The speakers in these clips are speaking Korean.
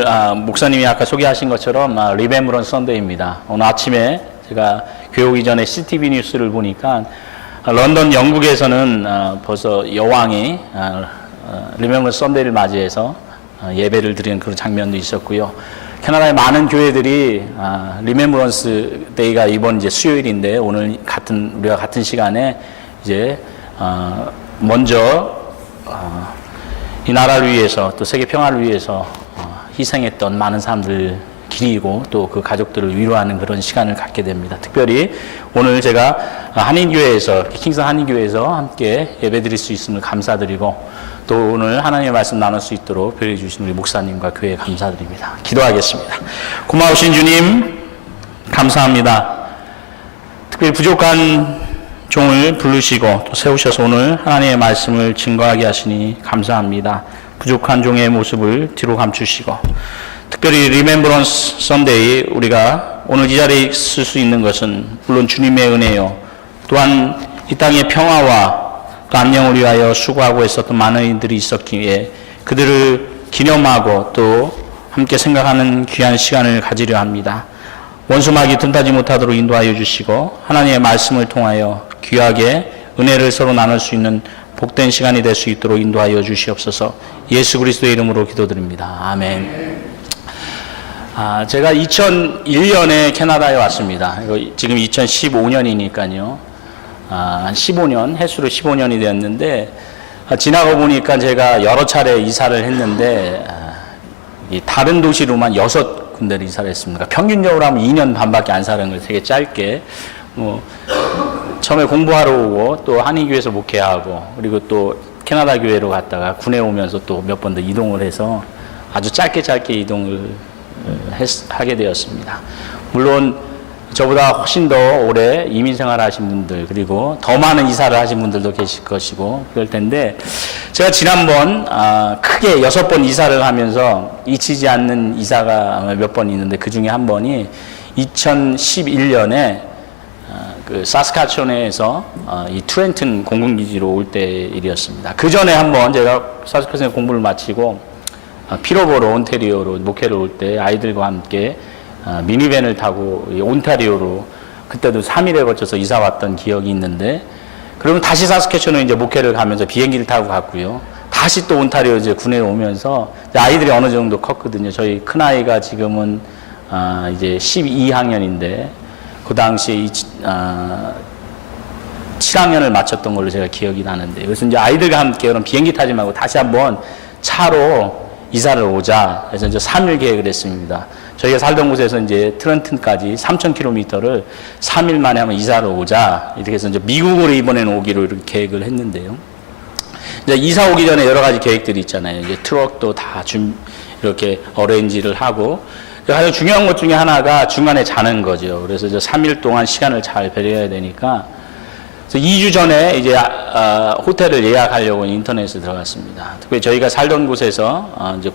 오늘 목사님이 아까 소개하신 것처럼 리멤브런스 선데이입니다. 오늘 아침에 제가 교회 오기 전에 CTV 뉴스를 보니까 런던 영국에서는 벌써 여왕이 리멤브런스 선데이를 맞이해서 예배를 드리는 그런 장면도 있었고요. 캐나다의 많은 교회들이 리멤브런스 데이가 이번 이제 수요일인데 오늘 우리가 같은 시간에 이제 먼저 이 나라를 위해서 또 세계 평화를 위해서 희생했던 많은 사람들 기리고 또 그 가족들을 위로하는 그런 시간을 갖게 됩니다. 특별히 오늘 제가 한인교회에서 킹스 한인교회에서 함께 예배드릴 수 있음을 감사드리고 또 오늘 하나님의 말씀 나눌 수 있도록 배려해 주신 우리 목사님과 교회에 감사드립니다. 기도하겠습니다. 고마우신 주님 감사합니다. 특별히 부족한 종을 부르시고 또 세우셔서 오늘 하나님의 말씀을 증거하게 하시니 감사합니다. 부족한 종의 모습을 뒤로 감추시고 특별히 리멤브런스 선데이 우리가 오늘 이 자리에 있을 수 있는 것은 물론 주님의 은혜요 또한 이 땅의 평화와 또 안녕을 위하여 수고하고 있었던 많은 이들이 있었기에 그들을 기념하고 또 함께 생각하는 귀한 시간을 가지려 합니다. 원수마귀 틈타지 못하도록 인도하여 주시고 하나님의 말씀을 통하여 귀하게 은혜를 서로 나눌 수 있는 복된 시간이 될 수 있도록 인도하여 주시옵소서. 예수 그리스도의 이름으로 기도드립니다. 아멘. 제가 2001년에 캐나다에 왔습니다. 지금 2015년이니까요. 15년, 해수로 15년이 되었는데 지나고 보니까 제가 여러 차례 이사를 했는데 다른 도시로만 6군데를 이사를 했습니다. 평균적으로 하면 2년 반밖에 안 사는 걸 되게 짧게 처음에 공부하러 오고 또 한인교회에서 목회하고 그리고 또 캐나다 교회로 갔다가 군에 오면서 또 몇 번 더 이동을 해서 아주 짧게 이동을 하게 되었습니다. 물론 저보다 훨씬 더 오래 이민 생활을 하신 분들 그리고 더 많은 이사를 하신 분들도 계실 것이고 그럴 텐데 제가 지난번 크게 6번 이사를 하면서 잊히지 않는 이사가 몇 번 있는데 그 중에 한 번이 2011년에 그 사스카촌에서 이 트렌튼 공군기지로 올 때 일이었습니다. 그 전에 한번 제가 사스카촌에 공부를 마치고 피로버로 온타리오로 목회를 올 때 아이들과 함께 미니밴을 타고 온타리오로 그때도 3일에 걸쳐서 이사 왔던 기억이 있는데 그러면 다시 사스케촌에 이제 목회를 가면서 비행기를 타고 갔고요. 다시 또 온타리오 이제 군에 오면서 아이들이 어느 정도 컸거든요. 저희 큰 아이가 지금은 이제 12학년인데 그 당시에 7학년을 마쳤던 걸로 제가 기억이 나는데 그래서 이제 아이들과 함께 그럼 비행기 타지 말고 다시 한번 차로 이사를 오자. 그래서 이제 3일 계획을 했습니다. 저희가 살던 곳에서 이제 트렌튼까지 3,000km를 3일 만에 한번 이사를 오자. 이렇게 해서 이제 미국으로 이번에는 오기로 이렇게 계획을 했는데요. 이제 이사 오기 전에 여러 가지 계획들이 있잖아요. 이제 트럭도 다 이렇게 어레인지를 하고. 가장 중요한 것 중에 하나가 중간에 자는 거죠. 그래서 이제 3일 동안 시간을 잘 배려해야 되니까. 그래서 2주 전에 이제 호텔을 예약하려고 인터넷에 들어갔습니다. 특별히 저희가 살던 곳에서 이제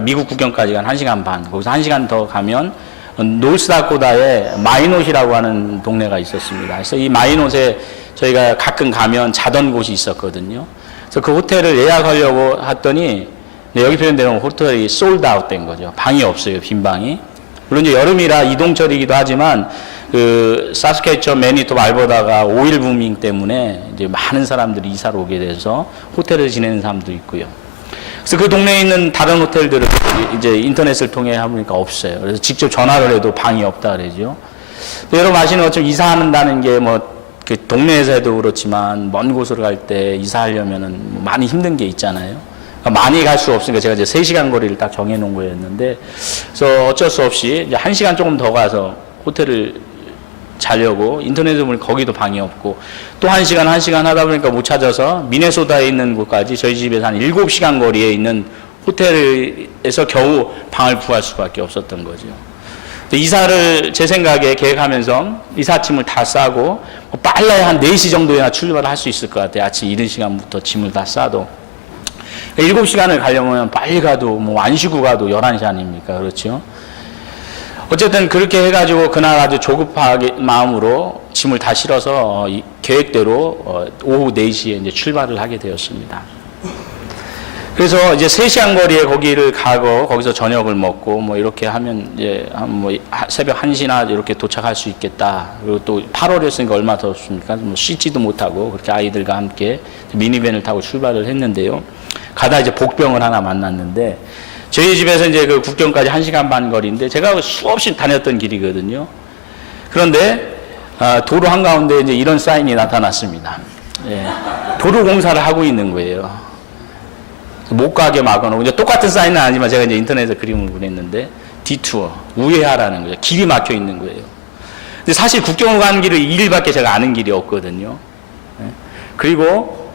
미국 국경까지 한 1시간 반, 거기서 1시간 더 가면 노스다코다에 마이노시라고 하는 동네가 있었습니다. 그래서 이 마이노시에 저희가 가끔 가면 자던 곳이 있었거든요. 그래서 그 호텔을 예약하려고 했더니 여기 표현되는 호텔이 솔드아웃 된 거죠. 방이 없어요, 빈 방이. 물론 이제 여름이라 이동철이기도 하지만 그 사스케이천 매니토바 알버다가 오일 부밍 때문에 이제 많은 사람들이 이사를 오게 돼서 호텔에 지내는 사람도 있고요. 그래서 그 동네에 있는 다른 호텔들을 이제 인터넷을 통해 해보니까 없어요. 그래서 직접 전화를 해도 방이 없다 그러죠. 여러분 아시는 것처럼 이사한다는 게 그 동네에서 해도 그렇지만 먼 곳으로 갈 때 이사하려면은 많이 힘든 게 있잖아요. 그러니까 많이 갈 수 없으니까 제가 이제 3시간 거리를 딱 정해 놓은 거였는데 그래서 어쩔 수 없이 이제 1시간 조금 더 가서 호텔을 자려고 인터넷에 보면 거기도 방이 없고 또 1시간 하다 보니까 못 찾아서 미네소다에 있는 곳까지 저희 집에서 한 7시간 거리에 있는 호텔에서 겨우 방을 구할 수밖에 없었던 거죠. 이사를 제 생각에 계획하면서 이삿짐을 다 싸고 빨라야 한 4시 정도에나 출발을 할 수 있을 것 같아요. 아침 이른 시간부터 짐을 다 싸도 7시간을 가려면 빨리 가도 안 쉬고 가도 11시 아닙니까? 그렇죠? 어쨌든 그렇게 해가지고 그날 아주 조급하게 마음으로 짐을 다 실어서 계획대로 오후 4시에 이제 출발을 하게 되었습니다. 그래서 이제 3시간 거리에 거기를 가고 거기서 저녁을 먹고 뭐 이렇게 하면 이제 뭐 새벽 1시나 이렇게 도착할 수 있겠다. 그리고 또 8월이었으니까 얼마 더 없습니까? 뭐 쉬지도 못하고 그렇게 아이들과 함께 미니밴을 타고 출발을 했는데요. 가다 이제 복병을 하나 만났는데 저희 집에서 이제 그 국경까지 1시간 반 거리인데 제가 수없이 다녔던 길이거든요. 그런데 도로 한가운데 이제 이런 사인이 나타났습니다. 예, 도로 공사를 하고 있는 거예요. 못 가게 막아놓고, 이제 똑같은 사인은 아니지만 제가 이제 인터넷에 그림을 그렸는데, 디투어, 우회하라는 거죠. 길이 막혀 있는 거예요. 근데 사실 국경을 가는 길은 이 길밖에 제가 아는 길이 없거든요. 그리고,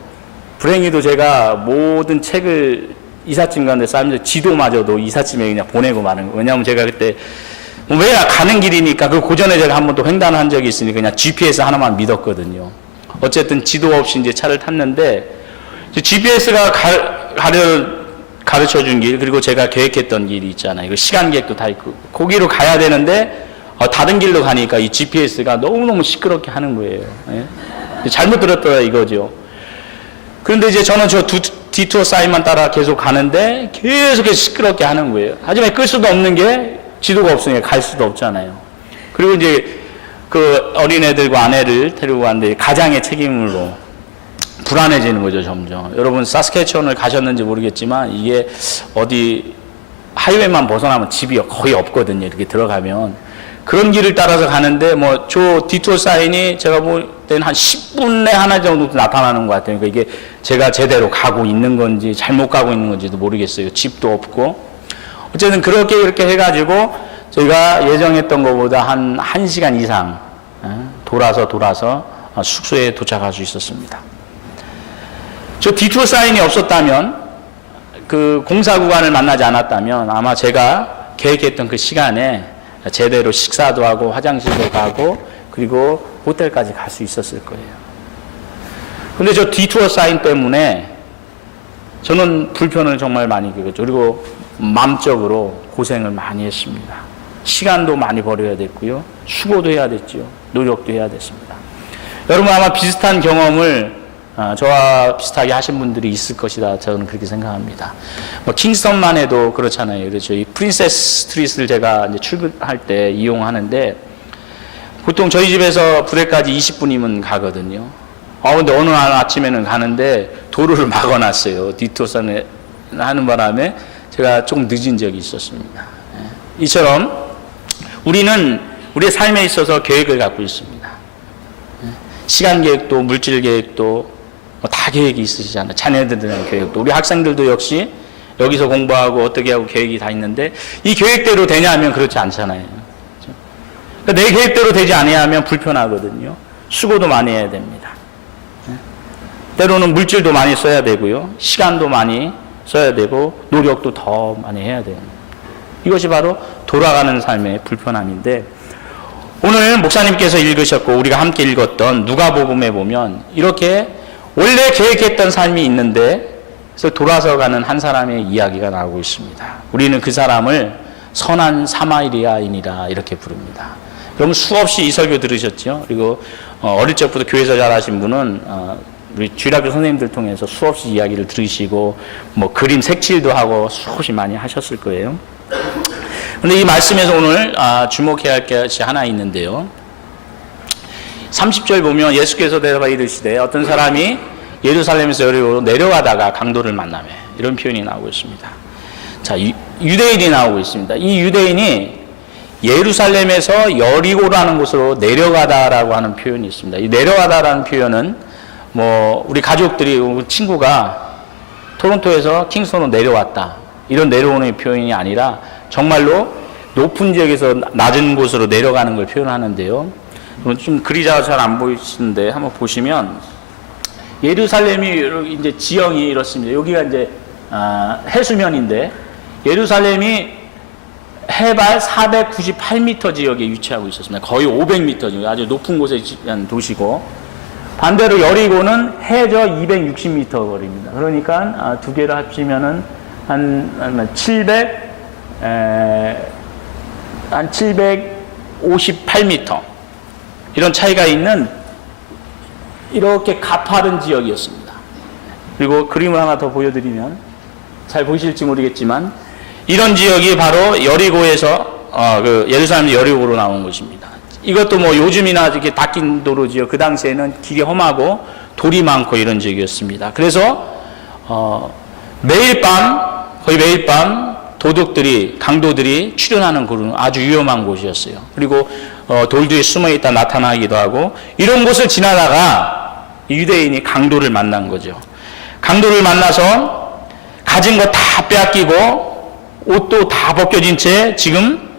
불행히도 제가 모든 책을 이삿짐 가는데 쌓으면서 지도마저도 이삿짐에 그냥 보내고 마는 거예요. 왜냐하면 제가 그때, 왜 가는 길이니까, 그 고전에 제가 한번 또 횡단을 한 적이 있으니까 그냥 GPS 하나만 믿었거든요. 어쨌든 지도 없이 이제 차를 탔는데, GPS가 가르쳐 준 길, 그리고 제가 계획했던 길이 있잖아요. 그 시간 계획도 다 있고. 거기로 가야 되는데, 다른 길로 가니까 이 GPS가 너무너무 시끄럽게 하는 거예요. 예? 잘못 들었더라 이거죠. 그런데 이제 저는 저 디투어 사인만 따라 계속 가는데, 계속 시끄럽게 하는 거예요. 하지만 끌 수도 없는 게 지도가 없으니까 갈 수도 없잖아요. 그리고 이제 그 어린애들과 아내를 데리고 갔는데, 가장의 책임으로 불안해지는 거죠, 점점. 여러분, 사스캐치원을 가셨는지 모르겠지만, 이게 어디 하이웨이만 벗어나면 집이 거의 없거든요, 이렇게 들어가면. 그런 길을 따라서 가는데, 뭐, 저 디투어 사인이 제가 볼 때는 한 10분에 하나 정도 나타나는 것 같아요. 그러니까 이게 제가 제대로 가고 있는 건지, 잘못 가고 있는 건지도 모르겠어요. 집도 없고. 어쨌든 그렇게 이렇게 해가지고, 저희가 예정했던 것보다 한 1시간 이상 돌아서 숙소에 도착할 수 있었습니다. 저 디투어 사인이 없었다면, 그 공사 구간을 만나지 않았다면 아마 제가 계획했던 그 시간에 제대로 식사도 하고 화장실도 가고 그리고 호텔까지 갈 수 있었을 거예요. 근데 저 디투어 사인 때문에 저는 불편을 정말 많이 겪었죠. 그리고 마음적으로 고생을 많이 했습니다. 시간도 많이 버려야 됐고요. 수고도 해야 됐죠. 노력도 해야 됐습니다. 여러분 아마 비슷한 경험을 저와 비슷하게 하신 분들이 있을 것이다. 저는 그렇게 생각합니다. 뭐 킹스턴만 해도 그렇잖아요. 그렇죠. 이 프린세스 스트리트를 제가 이제 출근할 때 이용하는데 보통 저희 집에서 부대까지 20분이면 가거든요. 근데 어느 날 아침에는 가는데 도로를 막아놨어요. 디토선에 하는 바람에 제가 조금 늦은 적이 있었습니다. 이처럼 우리는 우리의 삶에 있어서 계획을 갖고 있습니다. 시간 계획도 물질 계획도 다 계획이 있으시잖아요. 자녀들에 대한 계획도. 우리 학생들도 역시 여기서 공부하고 어떻게 하고 계획이 다 있는데 이 계획대로 되냐 하면 그렇지 않잖아요. 그러니까 내 계획대로 되지 않으면 불편하거든요. 수고도 많이 해야 됩니다. 때로는 물질도 많이 써야 되고요. 시간도 많이 써야 되고 노력도 더 많이 해야 돼요. 이것이 바로 돌아가는 삶의 불편함인데 오늘 목사님께서 읽으셨고 우리가 함께 읽었던 누가복음에 보면 이렇게 원래 계획했던 삶이 있는데 그래서 돌아서 가는 한 사람의 이야기가 나오고 있습니다. 우리는 그 사람을 선한 사마리아인이라 이렇게 부릅니다. 여러분 수없이 이 설교 들으셨죠? 그리고 어릴 적부터 교회에서 자라신 분은 우리 주일학교 선생님들 통해서 수없이 이야기를 들으시고 뭐 그림 색칠도 하고 수없이 많이 하셨을 거예요. 그런데 이 말씀에서 오늘 주목해야 할 것이 하나 있는데요. 30절 보면 예수께서 대답하여 이르시되 어떤 사람이 예루살렘에서 여리고로 내려가다가 강도를 만나매 이런 표현이 나오고 있습니다. 자, 유대인이 나오고 있습니다. 이 유대인이 예루살렘에서 여리고라는 곳으로 내려가다라고 하는 표현이 있습니다. 이 내려가다라는 표현은 뭐 우리 가족들이 친구가 토론토에서 킹스턴으로 내려왔다 이런 내려오는 표현이 아니라 정말로 높은 지역에서 낮은 곳으로 내려가는 걸 표현하는데요. 좀 그리자가 잘 안 보이시는데 한번 보시면 예루살렘이 이제 지형이 이렇습니다. 여기가 이제 해수면인데 예루살렘이 해발 498m 지역에 위치하고 있었습니다. 거의 500m 지역, 아주 높은 곳에 위치한 도시고 반대로 여리고는 해저 260m 거리입니다. 그러니까 두 개를 합치면은 한 758m 이런 차이가 있는 이렇게 가파른 지역이었습니다. 그리고 그림을 하나 더 보여드리면 잘 보실지 모르겠지만 이런 지역이 바로 여리고에서 예루살렘 여리고로 나온 것입니다. 이것도 뭐 요즘이나 이렇게 닦인 도로지요. 그 당시에는 길이 험하고 돌이 많고 이런 지역이었습니다. 그래서 거의 매일 밤 도둑들이, 강도들이 출현하는 그런 아주 위험한 곳이었어요. 그리고 돌 뒤에 숨어 있다 나타나기도 하고, 이런 곳을 지나다가 유대인이 강도를 만난 거죠. 강도를 만나서 가진 거 다 빼앗기고 옷도 다 벗겨진 채 지금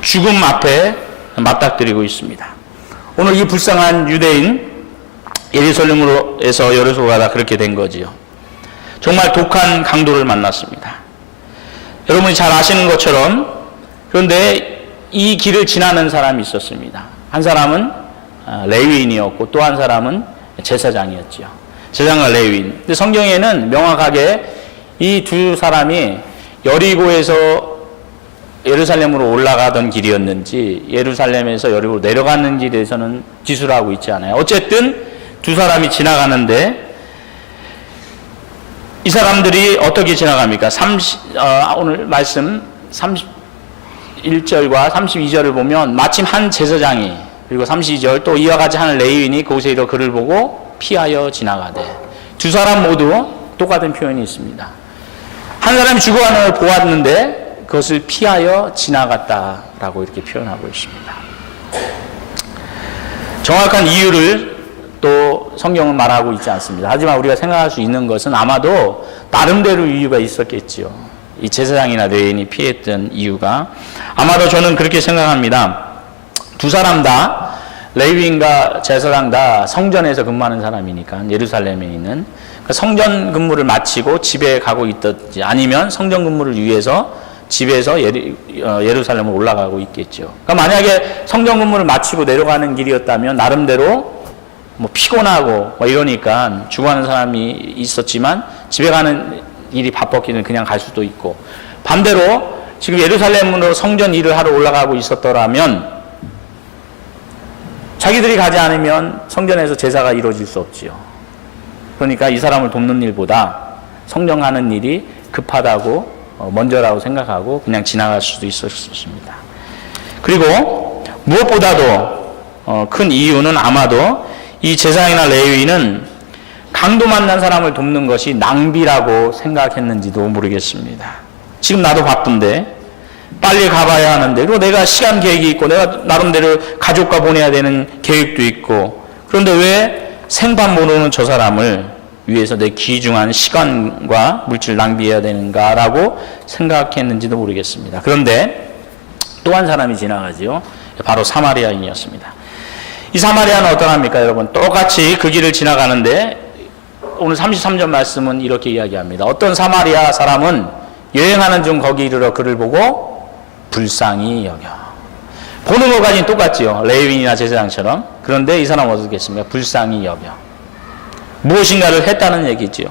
죽음 앞에 맞닥뜨리고 있습니다. 오늘 이 불쌍한 유대인, 예루살렘으로에서 여리고로 가다 그렇게 된 거지요. 정말 독한 강도를 만났습니다. 여러분이 잘 아시는 것처럼, 그런데 이 길을 지나는 사람이 있었습니다. 한 사람은 레위인이었고 또 한 사람은 제사장이었지요. 제사장과 레위인. 근데 성경에는 명확하게 이 두 사람이 여리고에서 예루살렘으로 올라가던 길이었는지 예루살렘에서 여리고로 내려가는 길에서는 기술하고 있지 않아요. 어쨌든 두 사람이 지나가는데 이 사람들이 어떻게 지나갑니까? 오늘 말씀 31절과 32절을 보면 마침 한 제사장이, 그리고 32절 또 이와 같이 한 레위인이 그곳에 이르러 그를 보고 피하여 지나가되, 두 사람 모두 똑같은 표현이 있습니다. 한 사람이 죽어가는 걸 보았는데 그것을 피하여 지나갔다라고 이렇게 표현하고 있습니다. 정확한 이유를 또 성경은 말하고 있지 않습니다. 하지만 우리가 생각할 수 있는 것은 아마도 나름대로 이유가 있었겠지요. 이 제사장이나 레위인이 피했던 이유가 아마도 저는 그렇게 생각합니다. 두 사람 다, 레위인과 제사장 다 성전에서 근무하는 사람이니까, 예루살렘에 있는 성전 근무를 마치고 집에 가고 있든지 아니면 성전 근무를 위해서 집에서 예루살렘으로 올라가고 있겠죠. 그러니까 만약에 성전 근무를 마치고 내려가는 길이었다면 나름대로 뭐 피곤하고 뭐 이러니까 죽어가는 사람이 있었지만 집에 가는 일이 바빴기는 그냥 갈 수도 있고, 반대로 지금 예루살렘으로 성전 일을 하러 올라가고 있었더라면 자기들이 가지 않으면 성전에서 제사가 이루어질 수 없지요. 그러니까 이 사람을 돕는 일보다 성전 가는 일이 급하다고 먼저라고 생각하고 그냥 지나갈 수도 있었습니다. 그리고 무엇보다도 큰 이유는 아마도 이 제사장이나 레위인은 강도 만난 사람을 돕는 것이 낭비라고 생각했는지도 모르겠습니다. 지금 나도 바쁜데 빨리 가봐야 하는데, 그리고 내가 시간 계획이 있고 내가 나름대로 가족과 보내야 되는 계획도 있고, 그런데 왜 생판 모르는 저 사람을 위해서 내 귀중한 시간과 물질을 낭비해야 되는가라고 생각했는지도 모르겠습니다. 그런데 또 한 사람이 지나가지요. 바로 사마리아인이었습니다. 이 사마리아는 어떠합니까, 여러분? 똑같이 그 길을 지나가는데 오늘 33절 말씀은 이렇게 이야기합니다. 어떤 사마리아 사람은 여행하는 중 거기 이르러 그를 보고 불쌍히 여겨. 보는 것까지는 똑같지요. 레위인이나 제사장처럼. 그런데 이 사람은 어떻겠습니까? 불쌍히 여겨. 무엇인가를 했다는 얘기지요.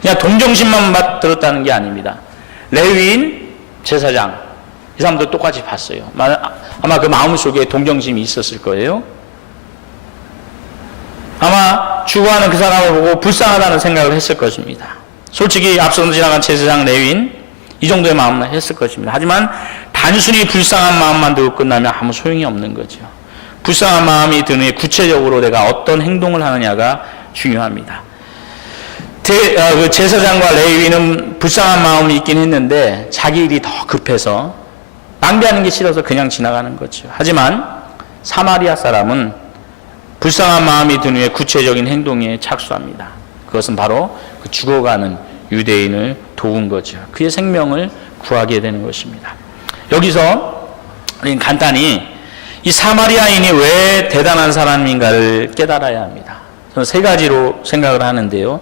그냥 동정심만 들었다는 게 아닙니다. 레위인, 제사장, 이 사람도 똑같이 봤어요. 아마 그 마음속에 동정심이 있었을 거예요. 아마 죽어가는 그 사람을 보고 불쌍하다는 생각을 했을 것입니다. 솔직히 앞서 지나간 제사장, 레위인 이 정도의 마음만 했을 것입니다. 하지만 단순히 불쌍한 마음만 들고 끝나면 아무 소용이 없는 거죠. 불쌍한 마음이 드니 구체적으로 내가 어떤 행동을 하느냐가 중요합니다. 그 제사장과 레위인은 불쌍한 마음이 있긴 했는데 자기 일이 더 급해서 낭비하는 게 싫어서 그냥 지나가는 거죠. 하지만 사마리아 사람은 불쌍한 마음이 든 후에 구체적인 행동에 착수합니다. 그것은 바로 그 죽어가는 유대인을 도운 거죠. 그의 생명을 구하게 되는 것입니다. 여기서 간단히 이 사마리아인이 왜 대단한 사람인가를 깨달아야 합니다. 저는 세 가지로 생각을 하는데요.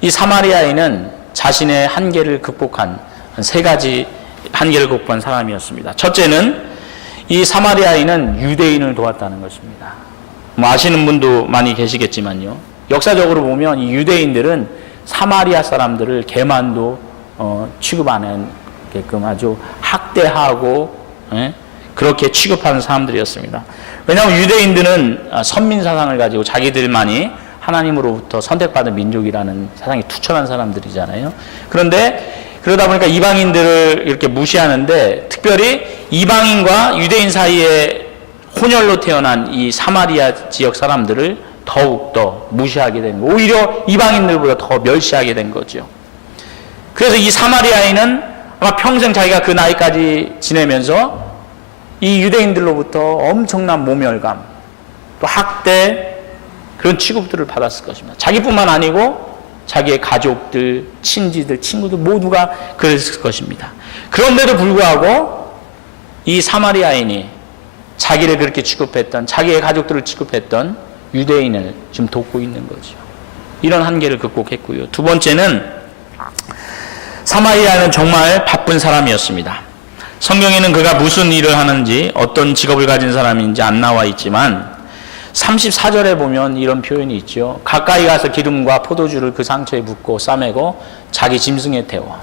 이 사마리아인은 자신의 한계를 극복한 세 가지 한계를 극복한 사람이었습니다. 첫째는 이 사마리아인은 유대인을 도왔다는 것입니다. 뭐 아시는 분도 많이 계시겠지만요. 역사적으로 보면 이 유대인들은 사마리아 사람들을 개만도 취급 안 하게끔 아주 학대하고 그렇게 취급하는 사람들이었습니다. 왜냐하면 유대인들은 선민 사상을 가지고 자기들만이 하나님으로부터 선택받은 민족이라는 세상에 투철한 사람들이잖아요. 그런데 그러다 보니까 이방인들을 이렇게 무시하는데, 특별히 이방인과 유대인 사이에 혼혈로 태어난 이 사마리아 지역 사람들을 더욱더 무시하게 된 거, 오히려 이방인들보다 더 멸시하게 된 거죠. 그래서 이 사마리아인은 아마 평생 자기가 그 나이까지 지내면서 이 유대인들로부터 엄청난 모멸감, 또 학대, 그런 취급들을 받았을 것입니다. 자기뿐만 아니고 자기의 가족들, 친지들, 친구들 모두가 그랬을 것입니다. 그런데도 불구하고 이 사마리아인이 자기를 그렇게 취급했던, 자기의 가족들을 취급했던 유대인을 지금 돕고 있는 거죠. 이런 한계를 극복했고요. 두 번째는, 사마리아는 정말 바쁜 사람이었습니다. 성경에는 그가 무슨 일을 하는지, 어떤 직업을 가진 사람인지 안 나와 있지만 34절에 보면 이런 표현이 있죠. 가까이 가서 기름과 포도주를 그 상처에 붓고 싸매고 자기 짐승에 태워.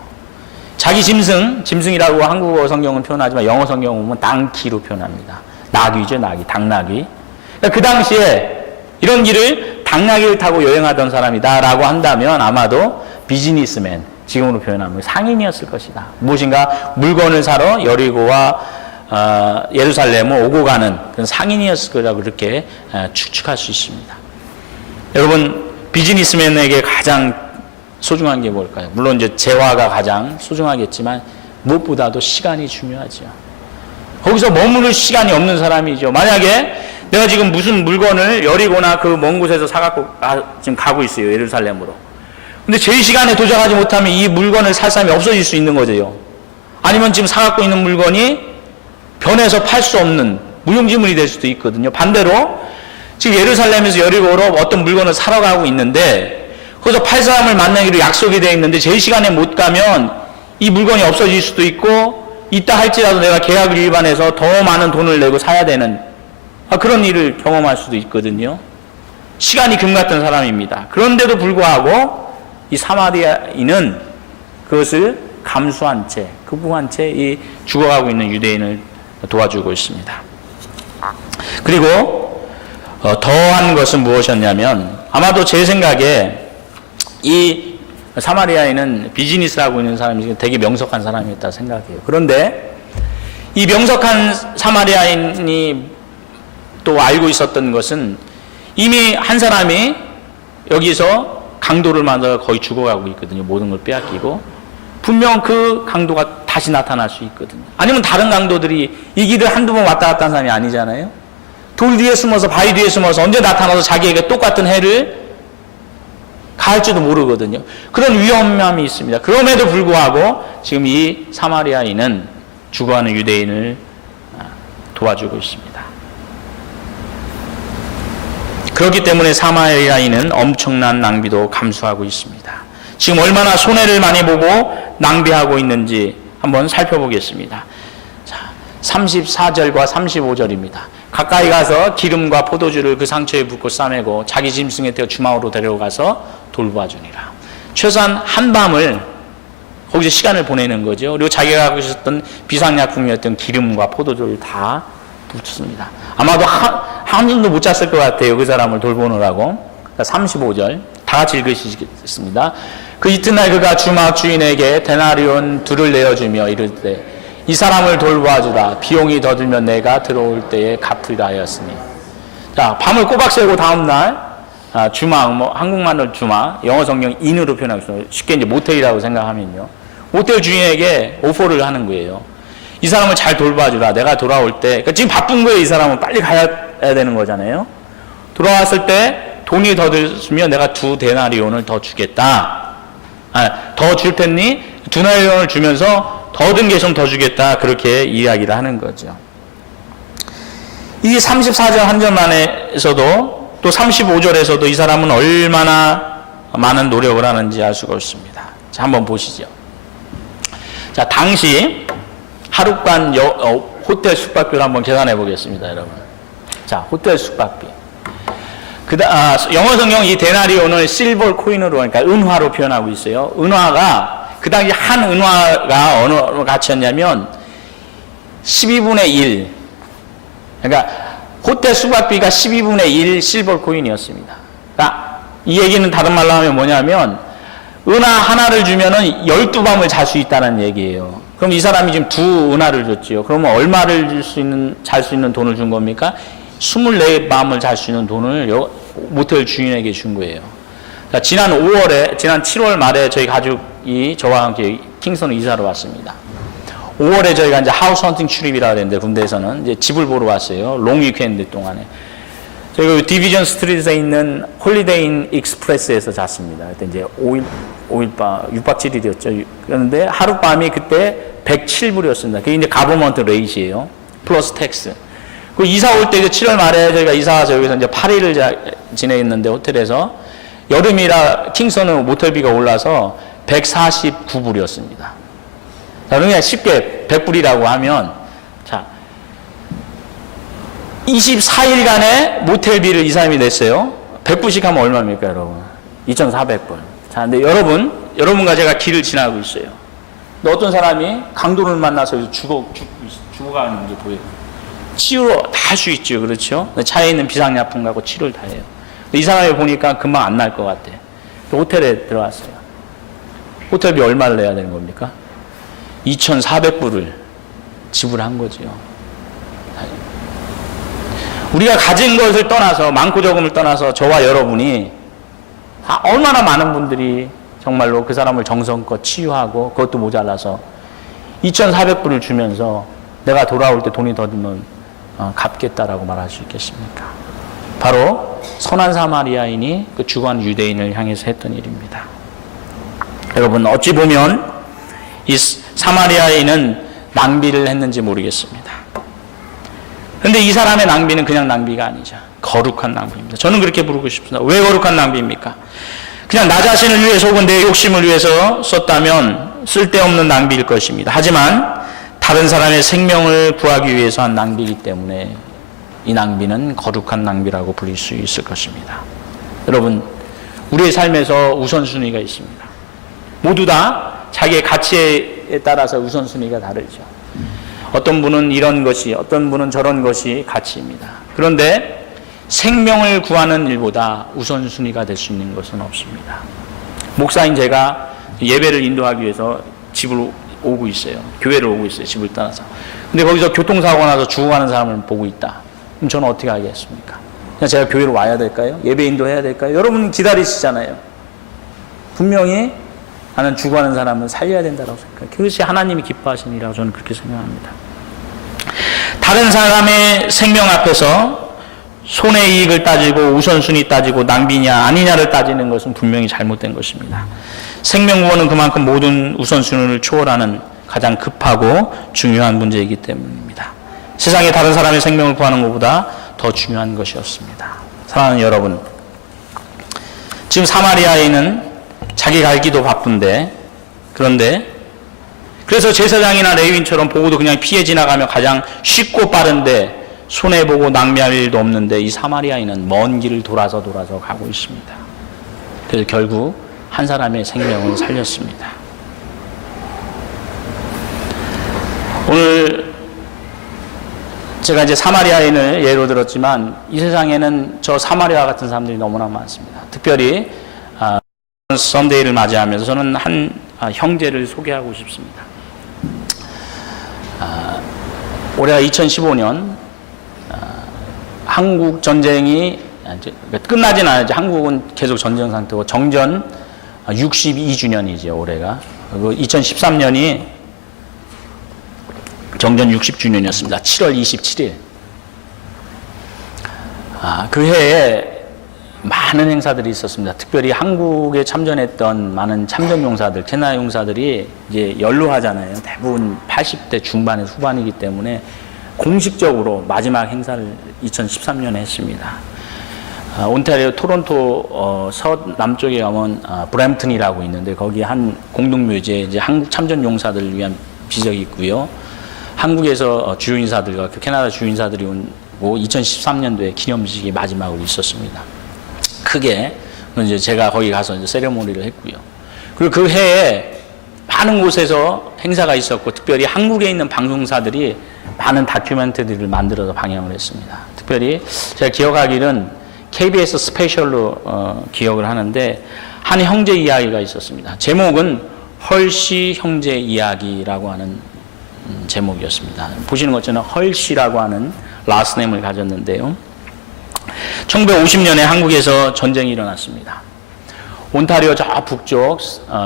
자기 짐승이라고 한국어 성경은 표현하지만 영어 성경은 보면 당키로 표현합니다. 나귀죠, 나귀, 당나귀. 그러니까 그 당시에 이런 길을 당나귀를 타고 여행하던 사람이다라고 한다면 아마도 비즈니스맨, 지금으로 표현하면 상인이었을 것이다. 무엇인가 물건을 사러 여리고와 예루살렘을 오고 가는 그런 상인이었을 거라고 그렇게 추측할 수 있습니다. 여러분, 비즈니스맨에게 가장 소중한 게 뭘까요? 물론 이제 재화가 가장 소중하겠지만 무엇보다도 시간이 중요하죠. 거기서 머무를 시간이 없는 사람이죠. 만약에 내가 지금 무슨 물건을 여리고나 그 먼 곳에서 사갖고 지금 가고 있어요, 예루살렘으로. 근데 제 시간에 도착하지 못하면 이 물건을 살 사람이 없어질 수 있는 거죠. 아니면 지금 사갖고 있는 물건이 변해서 팔 수 없는 무용지물이 될 수도 있거든요. 반대로 지금 예루살렘에서 여리고로 어떤 물건을 사러 가고 있는데 거기서 팔 사람을 만나기로 약속이 되어 있는데 제 시간에 못 가면 이 물건이 없어질 수도 있고, 있다 할지라도 내가 계약을 위반해서 더 많은 돈을 내고 사야 되는 그런 일을 경험할 수도 있거든요. 시간이 금 같은 사람입니다. 그런데도 불구하고 이 사마리아인은 그것을 감수한 채, 극복한 채 이 죽어가고 있는 유대인을 도와주고 있습니다. 그리고 더한 것은 무엇이었냐면, 아마도 제 생각에 이 사마리아인은 비즈니스를 하고 있는 사람이 되게 명석한 사람이었다 생각해요. 그런데 이 명석한 사마리아인이 또 알고 있었던 것은, 이미 한 사람이 여기서 강도를 만나서 거의 죽어가고 있거든요. 모든 걸 빼앗기고. 분명 그 강도가 다시 나타날 수 있거든요. 아니면 다른 강도들이 이 길을 한두 번 왔다 갔다 한 사람이 아니잖아요. 돌 뒤에 숨어서, 바위 뒤에 숨어서 언제 나타나서 자기에게 똑같은 해를 가할지도 모르거든요. 그런 위험함이 있습니다. 그럼에도 불구하고 지금 이 사마리아인은 죽어가는 유대인을 도와주고 있습니다. 그렇기 때문에 사마리아인은 엄청난 낭비도 감수하고 있습니다. 지금 얼마나 손해를 많이 보고 낭비하고 있는지 한번 살펴보겠습니다. 자, 34절과 35절입니다. 가까이 가서 기름과 포도주를 그 상처에 붓고 싸매고 자기 짐승에 태워 주막으로 데려가서 돌보아주니라. 최소한 한밤을 거기서 시간을 보내는 거죠. 그리고 자기가 갖고 있었던 비상약품이었던 기름과 포도주를 다 붙였습니다. 아마도 한숨도 못 잤을 것 같아요. 그 사람을 돌보느라고. 35절 다 같이 읽으시겠습니다. 그 이튿날 그가 주막 주인에게 데나리온 2를 내어주며 이르되 이 사람을 돌보아주라. 비용이 더 들면 내가 들어올 때에 갚으리라 하였으니. 자, 밤을 꼬박 새고 다음날 주막, 한국말로 주막, 영어 성경 인으로 표현하고 있어요. 쉽게 이제 모텔이라고 생각하면요. 모텔 주인에게 오퍼를 하는 거예요. 이 사람을 잘 돌봐주라. 내가 돌아올 때, 그러니까 지금 바쁜 거예요. 이 사람은 빨리 가야 되는 거잖아요. 돌아왔을 때 돈이 더 들으면 내가 2 데나리온을 더 주겠다. 더 줄 테니 2 데나리온을 주면서 더 든 게 좀 더 주겠다. 그렇게 이야기를 하는 거죠. 이 34절 한 절만에서도 또 35절에서도 이 사람은 얼마나 많은 노력을 하는지 알 수가 있습니다. 자, 한번 보시죠. 자, 당시 하룻간 호텔 숙박비를 한번 계산해 보겠습니다, 여러분. 자, 호텔 숙박비. 영어 성경 이 데나리온을 실버 코인으로, 그러니까 은화로 표현하고 있어요. 은화가, 그 당시 한 은화가 어느 가치였냐면 12분의 1. 그러니까 호텔 숙박비가 12분의 1 실버 코인이었습니다. 그러니까 이 얘기는 다른 말로 하면 뭐냐면 은하 하나를 주면은 12밤을 잘 수 있다는 얘기예요. 그럼 이 사람이 지금 2은하를 줬지요. 그러면 얼마를 잘 수 있는 돈을 준 겁니까? 24밤을 잘 수 있는 돈을 모텔 주인에게 준 거예요. 자, 지난 7월 말에 저희 가족이 저와 함께 킹스턴 이사를 왔습니다. 5월에 저희가 이제 하우스 헌팅 출입이라고 하는데 군대에서는 이제 집을 보러 왔어요. 롱 위켄드 동안에. 저희가 디비전 스트리트에 있는 홀리데이 익스프레스에서 잤습니다. 그때 이제 6박 7일이었죠. 그런데 하룻밤이 그때 107불이었습니다. 그게 이제 가버먼트 레이시예요. 플러스 텍스. 그 이사 올 때 7월 말에 저희가 이사 와서 여기서 이제 8일을 지내있는데 호텔에서 여름이라 킹스턴은 모텔비가 올라서 149불이었습니다. 자, 그냥 쉽게 100불이라고 하면 자 24일간의 모텔비를 이 사람이 냈어요. 100불씩 하면 얼마입니까, 여러분? 2,400불. 자, 근데 여러분과 제가 길을 지나고 있어요. 근데 어떤 사람이 강도를 만나서 죽어가는 게 보여요. 치유로 다 할 수 있죠, 그렇죠? 차에 있는 비상약품 갖고 치료를 다 해요. 이 사람이 보니까 금방 안 날 것 같아. 호텔에 들어갔어요. 호텔비 얼마를 내야 되는 겁니까? 2,400불을 지불한 거죠. 우리가 가진 것을 떠나서, 많고 적음을 떠나서 저와 여러분이 얼마나 많은 분들이 정말로 그 사람을 정성껏 치유하고 그것도 모자라서 2,400불을 주면서 내가 돌아올 때 돈이 더 들면 갚겠다라고 말할 수 있겠습니까? 바로 선한 사마리아인이 그 죽어간 유대인을 향해서 했던 일입니다. 여러분, 어찌 보면 이 사마리아인은 낭비를 했는지 모르겠습니다. 그런데 이 사람의 낭비는 그냥 낭비가 아니죠. 거룩한 낭비입니다. 저는 그렇게 부르고 싶습니다. 왜 거룩한 낭비입니까? 그냥 나 자신을 위해서 혹은 내 욕심을 위해서 썼다면 쓸데없는 낭비일 것입니다. 하지만 다른 사람의 생명을 구하기 위해서 한 낭비이기 때문에 이 낭비는 거룩한 낭비라고 불릴 수 있을 것입니다. 여러분, 우리의 삶에서 우선순위가 있습니다. 모두 다 자기의 가치에 따라서 우선순위가 다르죠. 어떤 분은 이런 것이, 어떤 분은 저런 것이 가치입니다. 그런데 생명을 구하는 일보다 우선순위가 될 수 있는 것은 없습니다. 목사인 제가 예배를 인도하기 위해서 집을 오고 있어요. 교회를 오고 있어요. 집을 떠나서. 근데 거기서 교통사고가 나서 죽어가는 사람을 보고 있다. 그럼 저는 어떻게 하겠습니까? 그냥 제가 교회로 와야 될까요? 예배 인도해야 될까요? 여러분 기다리시잖아요. 분명히 나는 죽어가는 사람을 살려야 된다고 생각해요. 그것이 하나님이 기뻐하시는 일이라고 저는 그렇게 생각합니다. 다른 사람의 생명 앞에서 손해 이익을 따지고 우선순위 따지고 낭비냐 아니냐를 따지는 것은 분명히 잘못된 것입니다. 생명 구원은 그만큼 모든 우선순위를 초월하는 가장 급하고 중요한 문제이기 때문입니다. 세상에 다른 사람의 생명을 구하는 것보다 더 중요한 것이었습니다. 사랑하는 여러분, 지금 사마리아인은 자기 갈기도 바쁜데, 그래서 제사장이나 레위인처럼 보고도 그냥 피해 지나가며 가장 쉽고 빠른데 손해보고 낭비할 일도 없는데 이 사마리아인은 먼 길을 돌아서 가고 있습니다. 그래서 결국 한 사람의 생명을 살렸습니다. 오늘 제가 이제 사마리아인을 예로 들었지만 이 세상에는 저 사마리아 같은 사람들이 너무나 많습니다. 특별히 썬데이를 맞이하면서 저는 한 형제를 소개하고 싶습니다. 올해가 2015년 한국 전쟁이 끝나진 않았죠. 한국은 계속 전쟁 상태고 정전 62주년이죠. 올해가. 그리고 2013년이 정전 60주년이었습니다. 7월 27일. 그 해에 많은 행사들이 있었습니다. 특별히 한국에 참전했던 많은 참전 용사들, 캐나다 용사들이 이제 연로하잖아요. 대부분 80대 중반에 후반이기 때문에 공식적으로 마지막 행사를 2013년에 했습니다. 온타리오 토론토 서남쪽에 가면 브램튼이라고 있는데 거기 한 공동묘지에 이제 한국 참전 용사들을 위한 비석이 있고요. 한국에서 주요 인사들과 캐나다 주요 인사들이 오고 2013년도에 기념식이 마지막으로 있었습니다. 크게 이제 제가 거기 가서 이제 세레모니를 했고요. 그리고 그 해에 많은 곳에서 행사가 있었고 특별히 한국에 있는 방송사들이 많은 다큐멘터리를 만들어서 방영을 했습니다. 특별히 제가 기억하기는 KBS 스페셜로 기억을 하는데 한 형제 이야기가 있었습니다. 제목은 헐시 형제 이야기라고 하는 제목이었습니다. 보시는 것처럼 헐시라고 하는 라스네임을 가졌는데요. 1950년에 한국에서 전쟁이 일어났습니다. 온타리오 저 북쪽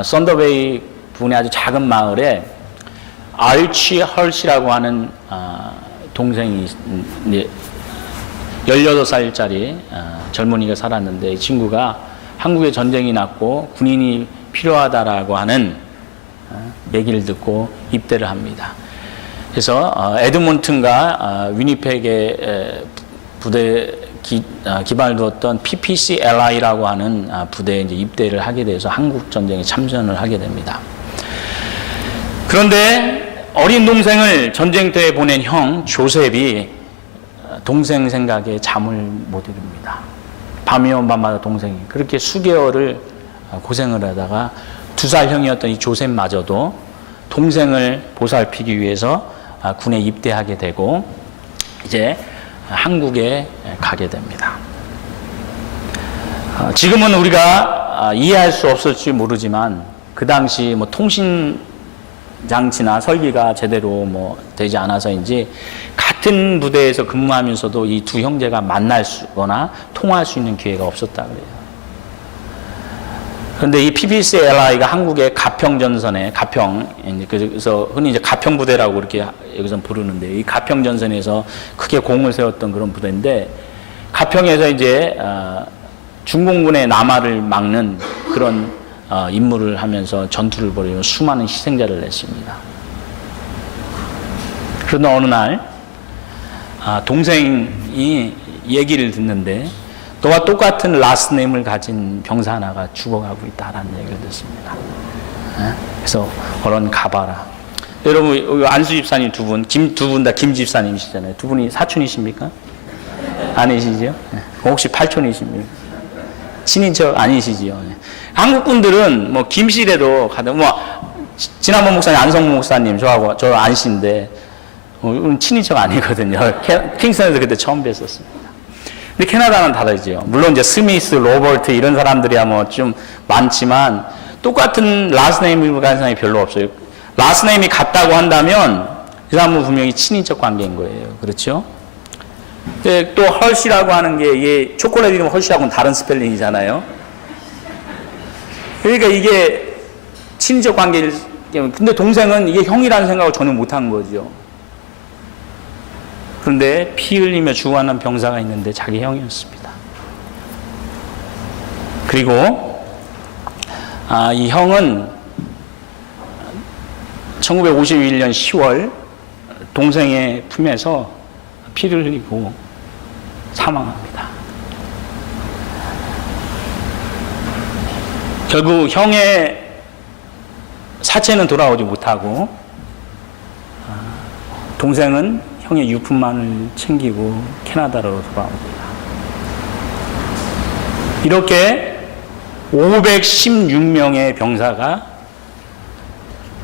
썬더베이 부근의 아주 작은 마을에 알치 헐시라고 하는 동생이 18살짜리 젊은이가 살았는데 이 친구가 한국에 전쟁이 났고 군인이 필요하다라고 하는 얘기를 듣고 입대를 합니다. 그래서 에드몬튼과 위니펙에 부대 기반을 두었던 PPC-LI라고 하는 부대에 이제 입대를 하게 돼서 한국 전쟁에 참전을 하게 됩니다. 그런데 어린 동생을 전쟁터에 보낸 형 조셉이 동생 생각에 잠을 못 이룹니다. 밤이면 밤마다 동생이 그렇게 수개월을 고생을 하다가 2살 형이었던 이 조셉마저도 동생을 보살피기 위해서 군에 입대하게 되고 이제 한국에 가게 됩니다. 지금은 우리가 이해할 수 없을지 모르지만 그 당시 뭐 통신 장치나 설비가 제대로 뭐 되지 않아서인지 같은 부대에서 근무하면서도 이 두 형제가 만날 수거나 통화할 수 있는 기회가 없었다 그래요. 그런데 이 PPC-LI가 한국의 가평전선에 그래서 흔히 이제 가평부대라고 이렇게 여기서 부르는데 이 가평전선에서 크게 공을 세웠던 그런 부대인데 가평에서 이제 중공군의 남하를 막는 그런 임무를 하면서 전투를 벌이며 수많은 희생자를 냈습니다. 그러나 어느 날 동생이 얘기를 듣는데 너와 똑같은 라스네임을 가진 병사 하나가 죽어가고 있다라는 얘기를 듣습니다. 그래서 얼른 가봐라. 여러분 안수 집사님 두 분 다 김 집사님이시잖아요. 두 분이 사촌이십니까? 아니시죠? 혹시 팔촌이십니까? 친인척 아니시지요? 한국 분들은 뭐 김씨라도 가도 뭐 지난번 목사님 안성무 목사님 저하고 저 안씨인데 친인척 아니거든요. 킹스턴에서 그때 처음 뵀었습니다. 근데 캐나다는 다르죠. 물론 이제 스미스, 로버트 이런 사람들이야 뭐 좀 많지만 똑같은 라스네임을 가진 사람이 별로 없어요. 라스네임이 같다고 한다면 이 사람은 분명히 친인척 관계인 거예요. 그렇죠? 근데 또 헐시라고 하는 게 이게 초콜릿 이름 헐시하고는 다른 스펠링이잖아요. 그러니까 이게 친인척 관계일 근데 동생은 이게 형이라는 생각을 전혀 못한 거죠. 그런데 피 흘리며 죽어가는 병사가 있는데 자기 형이었습니다. 그리고 이 형은 1951년 10월 동생의 품에서 피를 흘리고 사망합니다. 결국 형의 사체는 돌아오지 못하고 동생은 형의 유품만을 챙기고 캐나다로 돌아옵니다. 이렇게 516명의 병사가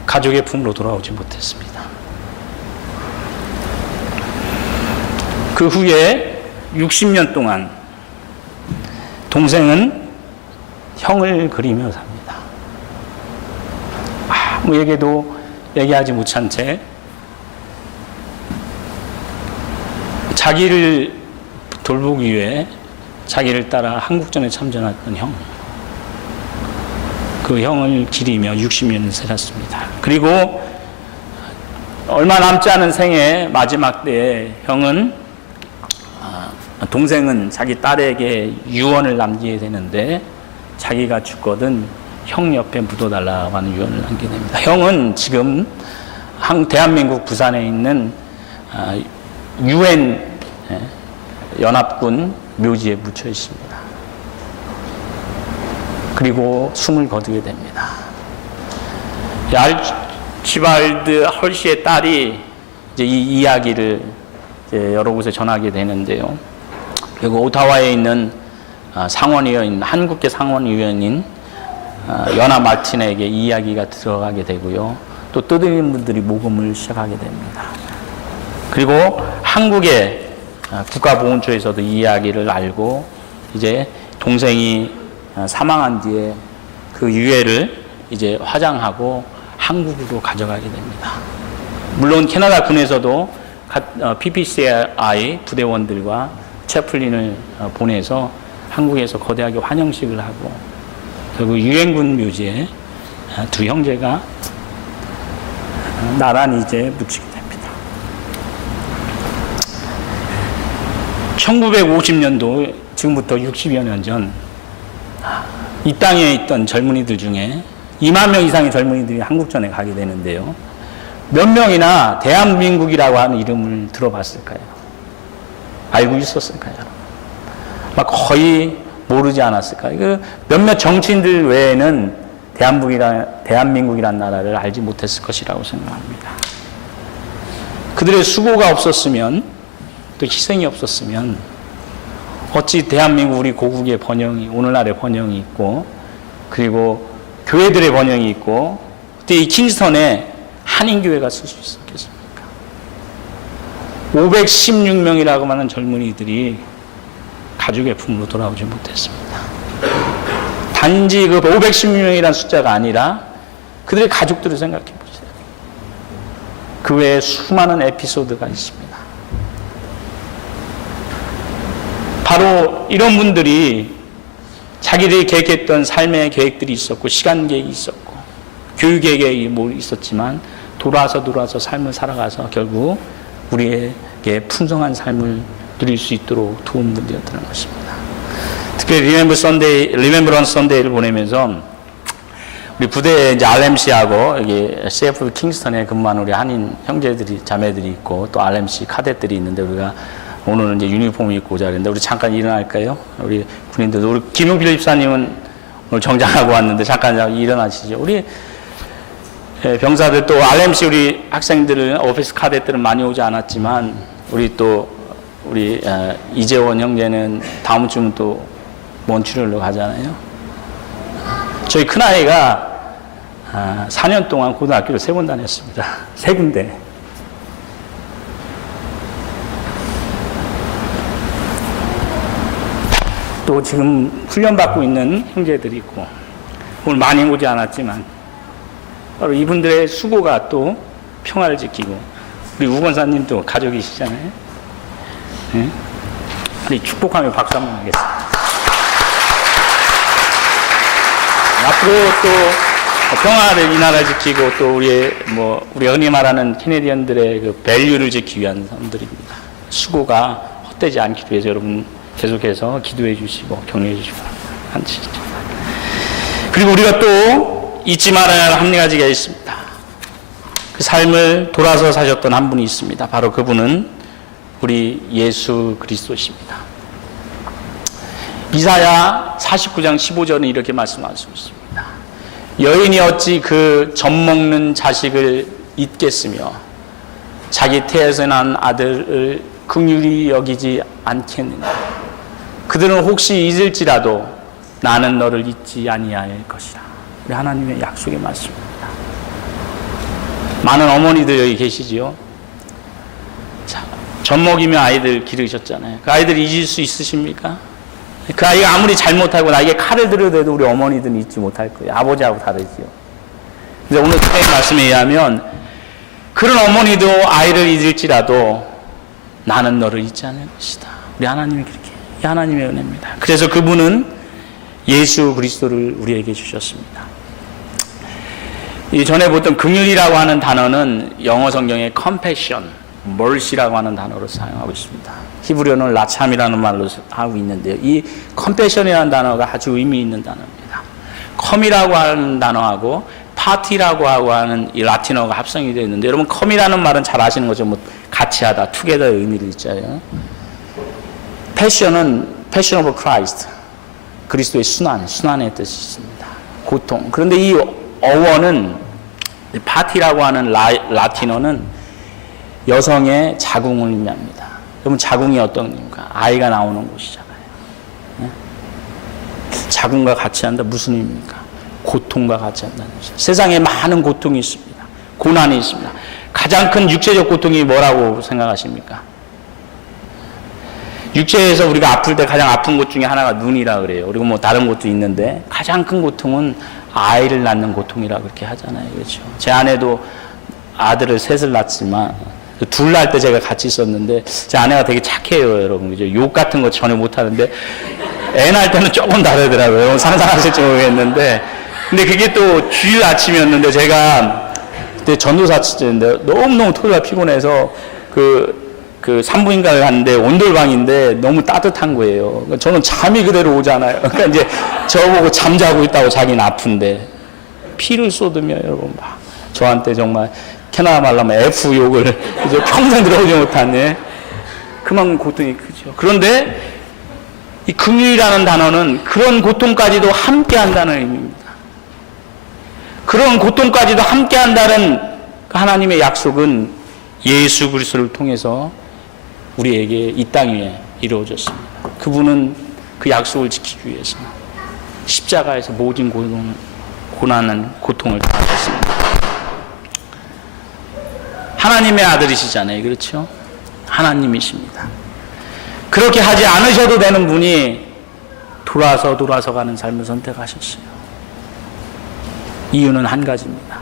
가족의 품으로 돌아오지 못했습니다. 그 후에 60년 동안 동생은 형을 그리며 삽니다. 아무에게도 얘기하지 못한 채 자기를 돌보기 위해 자기를 따라 한국전에 참전했던 형, 그 형을 기리며 60년을 살았습니다. 그리고 얼마 남지 않은 생애 마지막 때에 동생은 자기 딸에게 유언을 남기게 되는데 자기가 죽거든 형 옆에 묻어달라고 하는 유언을 남기게 됩니다. 형은 지금 대한민국 부산에 있는 UN 연합군 묘지에 묻혀 있습니다. 그리고 숨을 거두게 됩니다. 알치발드 헐시의 딸이 이제 이 이야기를 이제 여러 곳에 전하게 되는데요. 그리고 오타와에 있는 상원의원인 한국계 상원의원인 연아 마틴에게 이 이야기가 들어가게 되고요. 또 뜨드린 분들이 모금을 시작하게 됩니다. 그리고 한국의 국가보훈처에서도 이 이야기를 알고 이제 동생이 사망한 뒤에 그 유해를 이제 화장하고 한국으로 가져가게 됩니다. 물론 캐나다 군에서도 PPCI 부대원들과 채플린을 보내서 한국에서 거대하게 환영식을 하고 결국 유엔군 묘지에 두 형제가 나란히 이제 묻히게 됩니다. 1950년도 지금부터 60여 년 전 이 땅에 있던 젊은이들 중에 2만 명 이상의 젊은이들이 한국전에 가게 되는데요. 몇 명이나 대한민국이라고 하는 이름을 들어봤을까요? 알고 있었을까요? 막 거의 모르지 않았을까요? 그 몇몇 정치인들 외에는 대한민국이라는 나라를 알지 못했을 것이라고 생각합니다. 그들의 수고가 없었으면, 또 희생이 없었으면, 어찌 대한민국 우리 고국의 번영이, 오늘날의 번영이 있고, 그리고 교회들의 번영이 있고, 그때 이 킹스턴에 한인교회가 쓸 수 있었겠습니까? 516명이라고 하는 젊은이들이 가족의 품으로 돌아오지 못했습니다. 단지 그 516명이라는 숫자가 아니라 그들의 가족들을 생각해 보세요. 그 외에 수많은 에피소드가 있습니다. 바로 이런 분들이 자기들이 계획했던 삶의 계획들이 있었고, 시간 계획이 있었고, 교육 계획이 뭐 있었지만, 돌아서 삶을 살아가서 결국 우리에게 풍성한 삶을 누릴 수 있도록 도운 분들이었다는 것입니다. 특별히 리멤버런스 선데이를 보내면서 우리 부대에 이제 RMC하고 여기 CF 킹스턴에 근무하는 우리 한인 형제들이, 자매들이 있고 또 RMC 카데트들이 있는데 우리가 오늘은 이제 유니폼을 입고 오자 그랬는데 우리 잠깐 일어날까요? 우리 군인들, 우리 김용필 집사님은 오늘 정장하고 왔는데 잠깐 일어나시죠. 우리 병사들 또 RMC 우리 학생들은 오피스 카데트는 많이 오지 않았지만 우리 또 우리 이재원 형제는 다음 주는 또 몬트리올로 가잖아요. 저희 큰아이가 4년 동안 고등학교를 3번 다녔습니다. 3군데. 또 지금 훈련받고 있는 형제들이 있고 오늘 많이 오지 않았지만 바로 이분들의 수고가 또 평화를 지키고 우리 우 권사님도 가족이시잖아요. 네? 우리 축복하며 박수 한번 하겠습니다. 앞으로 또 평화를 이 나라를 지키고 또 우리 흔히 말하는 캐네디언들의 그 밸류를 지키기 위한 사람들입니다. 수고가 헛되지 않기 위해서 여러분 계속해서 기도해 주시고 격려해 주시고 한치죠. 그리고 우리가 또 잊지 말아야 할 한 가지가 있습니다. 그 삶을 돌아서 사셨던 한 분이 있습니다. 바로 그분은 우리 예수 그리스도십니다. 이사야 49장 15절은 이렇게 말씀하시고 있습니다. 여인이 어찌 그 젖먹는 자식을 잊겠으며 자기 태에서 난 아들을 긍휼히 여기지 않겠느냐. 그들은 혹시 잊을지라도 나는 너를 잊지 아니할 것이라. 우리 하나님의 약속의 말씀입니다. 많은 어머니들 여기 계시지요. 자, 젖먹이며 아이들 기르셨잖아요. 그 아이들 잊을 수 있으십니까? 그 아이가 아무리 잘못하고 나에게 칼을 들여대도 우리 어머니들은 잊지 못할 거예요. 아버지하고 다르지요. 그래서 오늘 주님의 말씀에 의하면 그런 어머니도 아이를 잊을지라도 나는 너를 잊지 않을 것이다. 우리 하나님이 그렇게, 이 하나님의 은혜입니다. 그래서 그분은 예수 그리스도를 우리에게 주셨습니다. 이 전에 보던 긍휼이라고 하는 단어는 영어 성경에 compassion, mercy라고 하는 단어로 사용하고 있습니다. 히브리어는 라참이라는 말로 하고 있는데요. 이 compassion이라는 단어가 아주 의미 있는 단어입니다. come이라고 하는 단어하고 party라고 하는 이 라틴어가 합성이 되어 있는데 여러분 come이라는 말은 잘 아시는 거죠. 뭐 같이 하다, together의 의미를 있잖아요. passion은 passion of Christ, 그리스도의 순환의 뜻이 있습니다. 고통. 그런데 이 어원은 파티라고 하는 라틴어는 여성의 자궁을 의미합니다. 그러면 자궁이 어떤 의미입니까? 아이가 나오는 곳이잖아요. 네? 자궁과 같이 한다 무슨 의미입니까? 고통과 같이 한다는 것이죠. 세상에 많은 고통이 있습니다. 고난이 있습니다. 가장 큰 육체적 고통이 뭐라고 생각하십니까? 육체에서 우리가 아플 때 가장 아픈 곳 중에 하나가 눈이라 그래요. 그리고 뭐 다른 곳도 있는데 가장 큰 고통은 아이를 낳는 고통이라 그렇게 하잖아요. 그렇죠. 제 아내도 아들을 셋을 낳았지만 둘 낳을 때 제가 같이 있었는데 제 아내가 되게 착해요, 여러분. 그죠? 욕 같은 거 전혀 못 하는데 애 낳을 때는 조금 다르더라고요. 상상하실지 모르겠는데 근데 그게 또 주일 아침이었는데 제가 그때 전도사 치는데 너무너무 토요일날 피곤해서 그 산부인과를 갔는데 온돌방인데 너무 따뜻한 거예요. 그러니까 저는 잠이 그대로 오잖아요. 그러니까 이제 저보고 잠자고 있다고 자기는 아픈데 피를 쏟으며 여러분 막 저한테 정말 캐나 말라면 F 욕을 이제 평생 들어보지 못한 그만큼 고통이 크죠. 그런데 이 긍휼이라는 단어는 그런 고통까지도 함께 한다는 의미입니다. 그런 고통까지도 함께 한다는 하나님의 약속은 예수 그리스도를 통해서 우리에게 이 땅 위에 이루어졌습니다. 그분은 그 약속을 지키기 위해서 십자가에서 모든 고난은 고통을 다 하셨습니다. 하나님의 아들이시잖아요. 그렇죠? 하나님이십니다. 그렇게 하지 않으셔도 되는 분이 돌아서 가는 삶을 선택하셨어요. 이유는 한 가지입니다.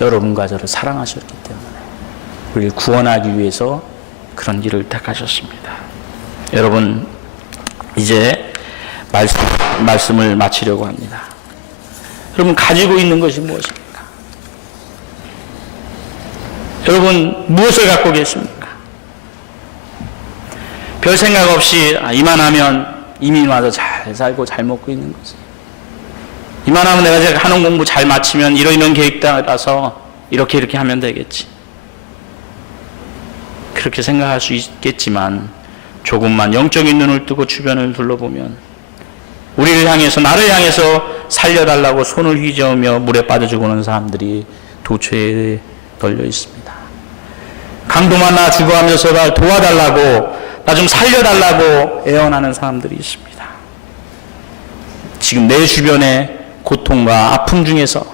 여러분과 저를 사랑하셨기 때문에 우리를 구원하기 위해서 그런 길을 택하셨습니다. 여러분 이제 말씀을 마치려고 합니다. 여러분 가지고 있는 것이 무엇입니까? 여러분 무엇을 갖고 계십니까? 별 생각 없이 이만하면 이민 와서 잘 살고 잘 먹고 있는 거지. 이만하면 내가 하는 공부 잘 마치면 이런 계획 따라서 이렇게 하면 되겠지. 그렇게 생각할 수 있겠지만 조금만 영적인 눈을 뜨고 주변을 둘러보면 우리를 향해서 나를 향해서 살려달라고 손을 휘저으며 물에 빠져 죽어오는 사람들이 도처에 널려 있습니다. 강도 만나 죽어가면서 날 도와달라고 나 좀 살려달라고 애원하는 사람들이 있습니다. 지금 내 주변에 고통과 아픔 중에서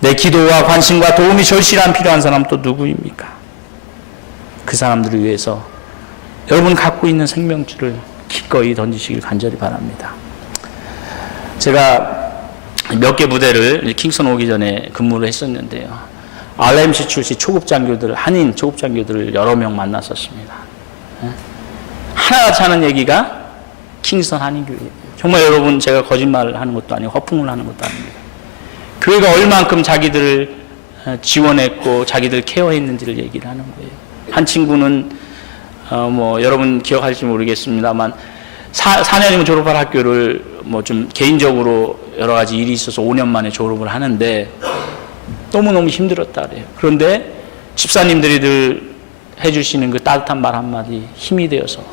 내 기도와 관심과 도움이 절실한 필요한 사람 또 누구입니까? 그 사람들을 위해서 여러분 갖고 있는 생명줄을 기꺼이 던지시길 간절히 바랍니다. 제가 몇 개 부대를 킹스턴 오기 전에 근무를 했었는데요. RMC 출신 초급장교들, 한인 초급장교들을 여러 명 만났었습니다. 하나같이 하는 얘기가 킹스턴 한인교회예요. 정말 여러분 제가 거짓말을 하는 것도 아니고 허풍을 하는 것도 아닙니다. 교회가 얼만큼 자기들을 지원했고 자기들 케어했는지를 얘기를 하는 거예요. 한 친구는 뭐 여러분 기억할지 모르겠습니다만 4년이면 졸업할 학교를 뭐 좀 개인적으로 여러 가지 일이 있어서 5년 만에 졸업을 하는데 너무너무 힘들었다 그래요. 그런데 집사님들이 해주시는 그 따뜻한 말 한마디 힘이 되어서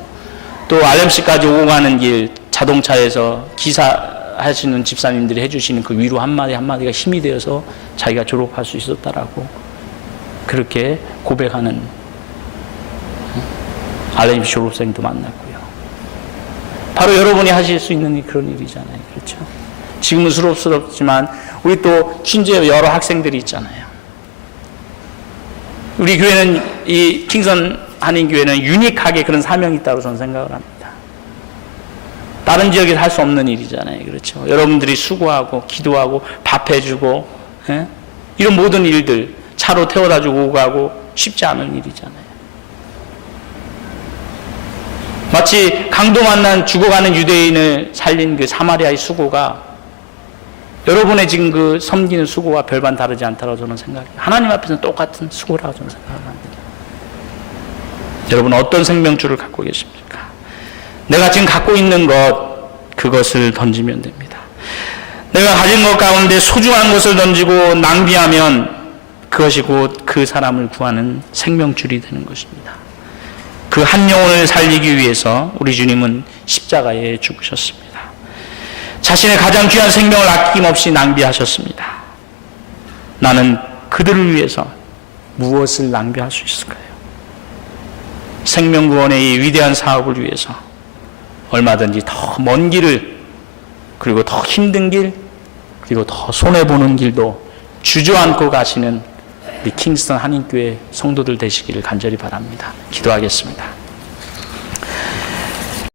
또 RMC까지 오고 가는 길 자동차에서 기사하시는 집사님들이 해주시는 그 위로 한마디가 힘이 되어서 자기가 졸업할 수 있었다라고 그렇게 고백하는 RMC 졸업생도 만났고요. 바로 여러분이 하실 수 있는 그런 일이잖아요. 그렇죠? 지금은 수롭스럽지만 우리 또 퀸즈에 여러 학생들이 있잖아요. 우리 교회는 이 킹선 한인교회는 유니크하게 그런 사명이 있다고 저는 생각을 합니다. 다른 지역에서 할 수 없는 일이잖아요. 그렇죠? 여러분들이 수고하고 기도하고 밥 해주고 이런 모든 일들 차로 태워다 주고 오고 가고 쉽지 않은 일이잖아요. 마치 강도 만난 죽어가는 유대인을 살린 그 사마리아의 수고가 여러분의 지금 그 섬기는 수고와 별반 다르지 않다고 저는 생각해요. 하나님 앞에서는 똑같은 수고라고 저는 생각합니다. 여러분 어떤 생명줄을 갖고 계십니까? 내가 지금 갖고 있는 것 그것을 던지면 됩니다. 내가 가진 것 가운데 소중한 것을 던지고 낭비하면 그것이 곧 그 사람을 구하는 생명줄이 되는 것입니다. 그 한 영혼을 살리기 위해서 우리 주님은 십자가에 죽으셨습니다. 자신의 가장 귀한 생명을 아낌없이 낭비하셨습니다. 나는 그들을 위해서 무엇을 낭비할 수 있을까요? 생명구원의 이 위대한 사업을 위해서 얼마든지 더 먼 길을 그리고 더 힘든 길 그리고 더 손해보는 길도 주저앉고 가시는 우리 킹스턴 한인교회 성도들 되시기를 간절히 바랍니다. 기도하겠습니다.